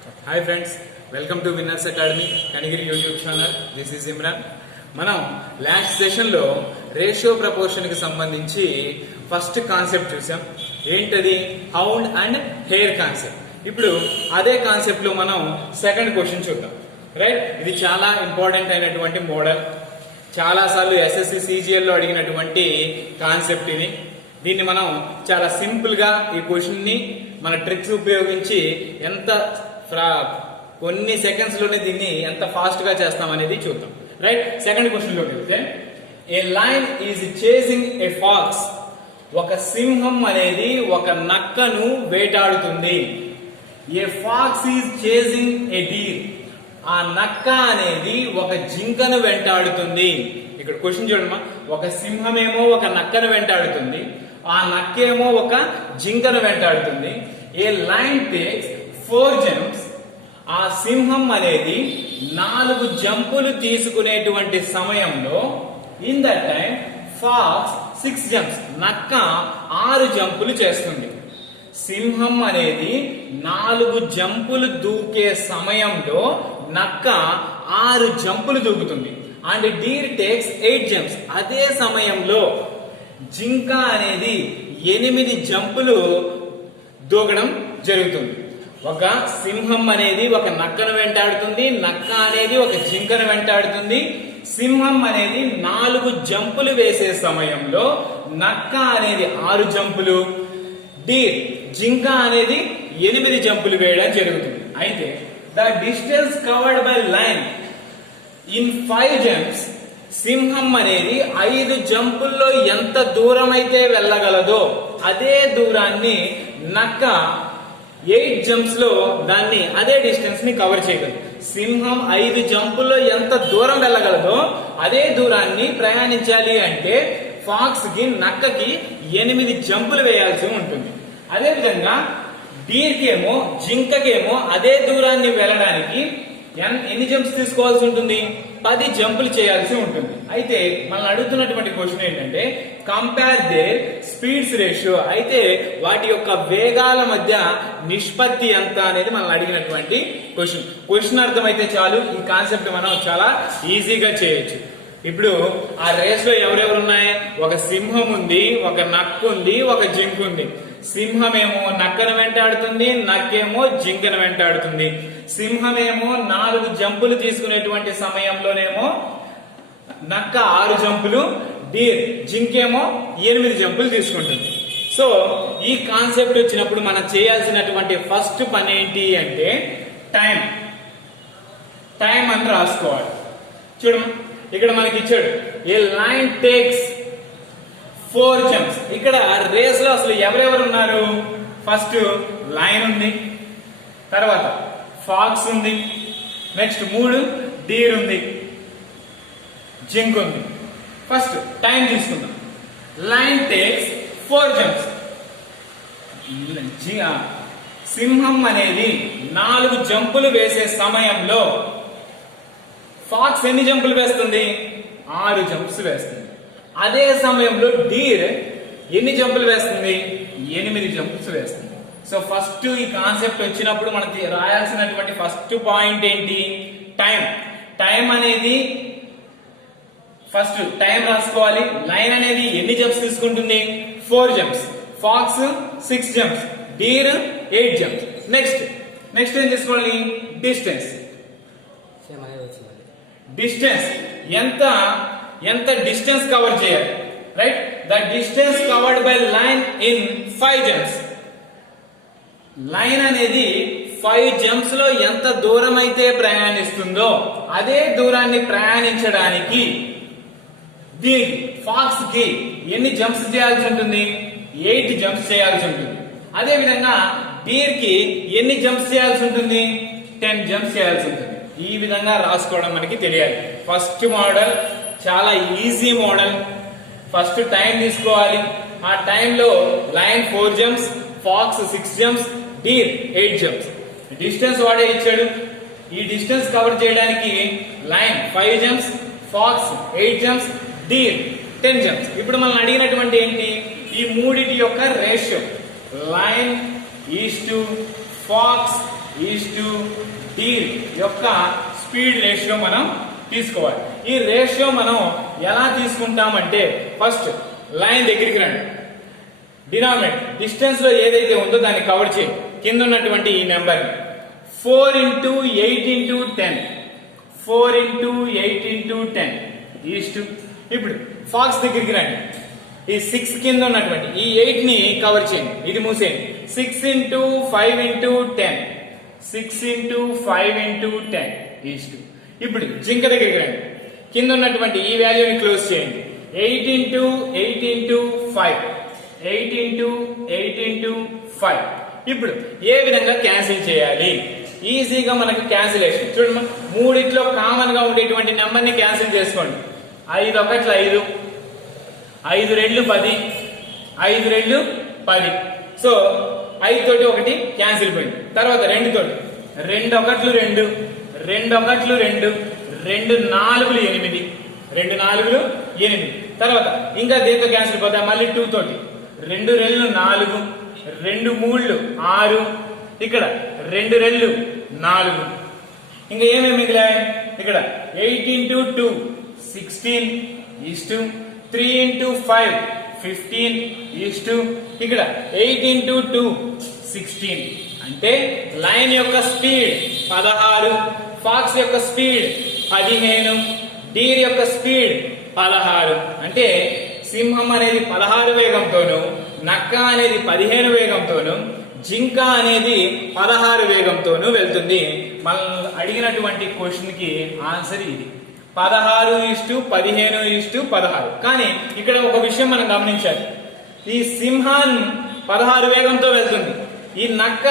Hi friends, welcome to winners academy Kanigiri YouTube channel. This is Imran. మనం last సెషన్లో ratio ప్రపోర్షన్కి సంబంధించి first concept చూసాం. ఏంటది? Hound and hair concept. ఇప్పుడు అదే కాన్సెప్ట్లో మనం సెకండ్ క్వశ్చన్ చూద్దాం. రైట్, ఇది చాలా ఇంపార్టెంట్ అయినటువంటి మోడల్. చాలాసార్లు ఎస్ఎస్సి సిజిఎల్లో అడిగినటువంటి కాన్సెప్ట్ ఇది. దీన్ని మనం చాలా సింపుల్ గా ఈ క్వశ్చన్ ని మన ట్రిక్స్ ఉపయోగించి ఎంత కొన్ని సెకండ్స్ లోనే దీన్ని ఎంత ఫాస్ట్ గా చేస్తాం అనేది చూద్దాం. రైట్, సెకండ్ క్వశ్చన్ లోకి వెళ్తే, a lion is chasing a fox. ఒక సింహం అనేది ఒక నక్కను వేటాడుతుంది. A fox is chasing a deer. ఆ నక్క అనేది ఒక జింకను వెంటాడుతుంది. ఇక్కడ క్వశ్చన్ చూడమ్మా, ఒక సింహమేమో ఒక నక్కను వెంటాడుతుంది, ఆ నక్కేమో ఒక జింకను వెంటాడుతుంది. A lion takes 4 jumps. ఆ సింహం అనేది 4 జంపులు తీసుకునేటువంటి సమయంలో, in that time fox 6 jumps. నక్క 6 జంపులు చేస్తుంది. సింహం అనేది 4 జంపులు దూకే సమయంలో నక్క 6 జంపులు దూకుతుంది. And deer takes 8 jumps. అదే సమయంలో జింక అనేది 8 జంపులు దూకడం జరుగుతుంది. ఒక సింహం అనేది ఒక నక్కను వెంటాడుతుంది, నక్క అనేది ఒక జింకను వెంటాడుతుంది. సింహం అనేది 4 జంపులు వేసే సమయంలో నక్క అనేది 6 జంపులు, డీర్ జింక అనేది 8 జంపులు వేయడం జరుగుతుంది. అయితే the distance covered by lion in 5 jumps. సింహం అనేది 5 జంపుల్లో ఎంత దూరం అయితే వెళ్ళగలదో అదే దూరాన్ని నక్క 8 జంప్స్ లో దాన్ని అదే డిస్టెన్స్ ని కవర్ చేయగలదు. సింహం 5 జంపుల్లో ఎంత దూరం వెళ్ళగలదో అదే దూరాన్ని ప్రయాణించాలి అంటే ఫాక్స్ కి నక్కకి 8 జంపులు వేయాల్సి ఉంటుంది. అదే విధంగా డీర్కేమో జింకకేమో అదే దూరాన్ని వెళ్ళడానికి ఎన్ని జంప్స్ తీసుకోవాల్సి ఉంటుంది? 10 జంపులు చేయాల్సి ఉంటుంది. అయితే మనం అడుగుతున్నటువంటి క్వశ్చన్ ఏంటంటే, కంపేర్ దేర్ స్పీడ్స్ రేషియో. అయితే వాటి యొక్క వేగాల మధ్య నిష్పత్తి ఎంత అనేది మనం అడిగినటువంటి క్వశ్చన్ అర్థమైతే చాలు, ఈ కాన్సెప్ట్ మనం చాలా ఈజీగా చేయొచ్చు. ఇప్పుడు ఆ రేస్ లో ఎవరెవరు ఉన్నాయి? ఒక సింహం ఉంది, ఒక నక్క ఉంది, ఒక జింక ఉంది. సింహమేమో నక్కను వెంటాడుతుంది, నక్కేమో జింకను వెంటాడుతుంది. సింహమేమో 4 జంపులు తీసుకునేటువంటి సమయంలోనేమో నక్క 6 జంపులు, డీర్ జింకేమో 8 జంపులు తీసుకుంటుంది. సో ఈ కాన్సెప్ట్ వచ్చినప్పుడు మనం చేయాల్సినటువంటి ఫస్ట్ పని ఏంటి అంటే టైం అని రాసుకోవాలి. చూడు, ఇక్కడ మనకి ఇచ్చాడు, ఏ లైన్ టేక్స్ 4 జంప్స్. ఇక్కడ రేస్ లో అసలు ఎవరెవరు ఉన్నారు? ఫస్ట్ లైన్ ఉంది, తర్వాత ఫాక్స్ ఉంది, నెక్స్ట్ 3 డీర్ ఉంది, జింక్ ఉంది. ఫస్ట్ టైం తీసుకుందాం. Line takes 4 jumps. సింహం అనేది 4 జంపులు వేసే సమయంలో ఫాక్స్ ఎన్ని జంపులు వేస్తుంది? 6 జంప్స్ వేస్తుంది. అదే సమయంలో డీర్ ఎన్ని జంపులు వేస్తుంది? 8 జంప్స్ వేస్తుంది. సో ఫస్ట్ ఈ కాన్సెప్ట్ వచ్చినప్పుడు మనకి రాయాల్సినటువంటి ఫస్ట్ పాయింట్ ఏంటి? టైం అనేది ఫస్ట్ టైం రాసుకోవాలి. లైన్ అనేది ఎన్ని జంప్స్ తీసుకుంటుంది? 4 jumps. Fox 6 jumps, deer 8 jumps. Next ఏం తీసుకోవాలి? డిస్టెన్స్ ఎంత డిస్టెన్స్ కవర్ చేయాలి? Right, the distance covered by lion in 5 jumps. Lion అనేది 5 జంప్స్ లో ఎంత దూరం అయితే ప్రయాణిస్తుందో అదే దూరాన్ని ప్రయాణించడానికి దీనికి ఫాక్స్ కి ఎన్ని జంప్స్ చేయాల్సి ఉంటుంది? 8 జంప్స్ చేయాల్సి ఉంటుంది. అదే విధంగా డీర్ కి ఎన్ని జంప్స్ చేయాల్సి ఉంటుంది? 10 జంప్స్ చేయాల్సి ఉంటుంది. ఈ విధంగా రాసుకోవడం మనకి తెలియాలి. ఫస్ట్ మోడల్ చాలా ఈజీ మోడల్. ఫస్ట్ టైం తీసుకోవాలి. ఆ టైంలో lion 4 jumps, fox 6 jumps, deer 8 jumps. Distance వాడే ఇచ్చాడు. ఈ డిస్టెన్స్ కవర్ చేయడానికి lion 5 jumps, fox 8 jumps, deer 10 jumps. ఇప్పుడు మనం అడిగినటువంటి ఏంటి? ఈ మూడిటి యొక్క ratio. Lion is to fox D యొక్క స్పీడ్ రేషియో మనం తీసుకోవాలి. ఈ రేషియో మనం ఎలా తీసుకుంటామంటే ఫస్ట్ లైన్ దగ్గరికి రండి. డినామినేటర్ డిస్టెన్స్ లో ఏదైతే ఉందో దాన్ని కవర్ చేయండి. కింద ఉన్నటువంటి ఈ number 4 into 8 into 10 4 into 8 into 10 is to. ఇప్పుడు ఫాక్స్ దగ్గరికి రండి. ఈ 6 కింద ఉన్నటువంటి ఈ 8 ని కవర్ చేయండి. ఇది మూసేయండి. 6 into 5 into 10 6 into 5 into 10 is to. ఇప్పుడు జింక దగ్గరికి రండి. కింద ఉన్నటువంటి ఈ వాల్యూని క్లోజ్ చేయండి. 8 into 8 into 5 8 into 8 into 5. ఇప్పుడు ఏ విధంగా క్యాన్సిల్ చేయాలి? ఈజీగా మనకి క్యాన్సిలేషన్ చూడండి. మూడిట్లో కామన్ గా ఉండేటువంటి నెంబర్ ని క్యాన్సిల్ చేసుకోండి. 5 ఒకట్లు 5 5 2 10 5 2 10. సో 5 తోటి ఒకటి క్యాన్సిల్ పోయింది. తర్వాత 2 తోటి 2 ఒకట్లు 2 2 ఒకట్లు 2 2 4 8 2 4 8. తర్వాత ఇంకా దేంతో క్యాన్సిల్ పోతాయి? మళ్ళీ 2 తోటి 2 2 4 2 3 6 ఇక్కడ 2 2 4. ఇంకా ఏమేమి మిగిలాయి? ఇక్కడ 8 into 2 16 ఈస్టు 3 into 5 15 ఈస్టు ఇక్కడ 8 into 2 16. అంటే లైన్ యొక్క స్పీడ్ 16, ఫాక్స్ యొక్క స్పీడ్ 15, డీర్ యొక్క స్పీడ్ 16. అంటే సింహం అనేది 16 వేగంతోను, నక్క అనేది 15 వేగంతోను, జింక అనేది 16 వేగంతోను వెళ్తుంది. మనం అడిగినటువంటి క్వశ్చన్ కి ఆన్సర్ ఇది 16:15:16. కానీ ఇక్కడ ఒక విషయం మనం గమనించాలి. ఈ సింహం 16 వేగంతో వెళ్తుంది, ఈ నక్క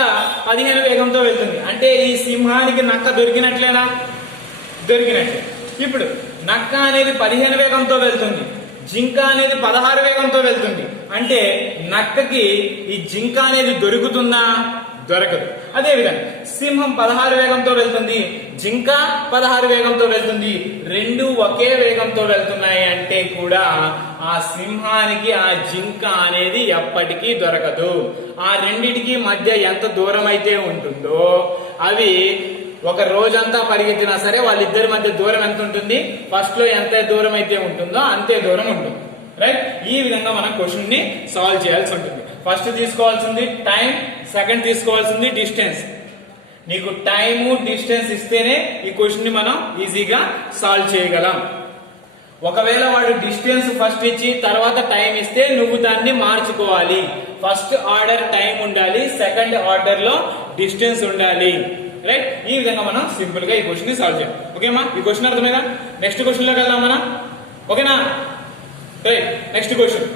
15 వేగంతో వెళ్తుంది. అంటే ఈ సింహానికి నక్క దొరికినట్లేనా? దొరికినట్లే. ఇప్పుడు నక్క అనేది 15 వేగంతో వెళ్తుంది, జింక అనేది 16 వేగంతో వెళ్తుంది. అంటే నక్కకి ఈ జింక అనేది దొరుకుతుందా? దొరకదు. అదే విధంగా సింహం 16 వేగంతో వెళ్తుంది, జింక 16 వేగంతో వెళ్తుంది. రెండు ఒకే వేగంతో వెళ్తున్నాయి అంటే కూడా ఆ సింహానికి ఆ జింక అనేది ఎప్పటికీ దొరకదు. ఆ రెండిటికి మధ్య ఎంత దూరం అయితే ఉంటుందో, అవి ఒక రోజంతా పరిగెత్తినా సరే వాళ్ళిద్దరి మధ్య దూరం ఎంత ఉంటుంది? ఫస్ట్ లో ఎంత దూరం అయితే ఉంటుందో అంతే దూరం ఉంటుంది. రైట్? ఈ విధంగా మనం క్వశ్చన్ ని సాల్వ్ చేయాల్సి ఉంటుంది. ఫస్ట్ తీసుకోవాల్సింది టైం, సెకండ్ తీసుకోవాల్సింది డిస్టెన్స్. నీకు టైము డిస్టెన్స్ ఇస్తేనే ఈ క్వశ్చన్ ని మనం ఈజీగా సాల్వ్ చేయగలం. ఒకవేళ వాడు డిస్టెన్స్ ఫస్ట్ ఇచ్చి తర్వాత టైం ఇస్తే నువ్వు దాన్ని మార్చుకోవాలి. ఫస్ట్ ఆర్డర్ టైం ఉండాలి, సెకండ్ ఆర్డర్ లో డిస్టెన్స్ ఉండాలి. రైట్? ఈ విధంగా మనం సింపుల్ గా ఈ క్వశ్చన్ ని సాల్వ్ చేయాలి. ఓకేమా? ఈ క్వశ్చన్ అర్థమైందా? నెక్స్ట్ క్వశ్చన్ లోకి వెళ్దాం మనం. ఓకేనా? Right, next question.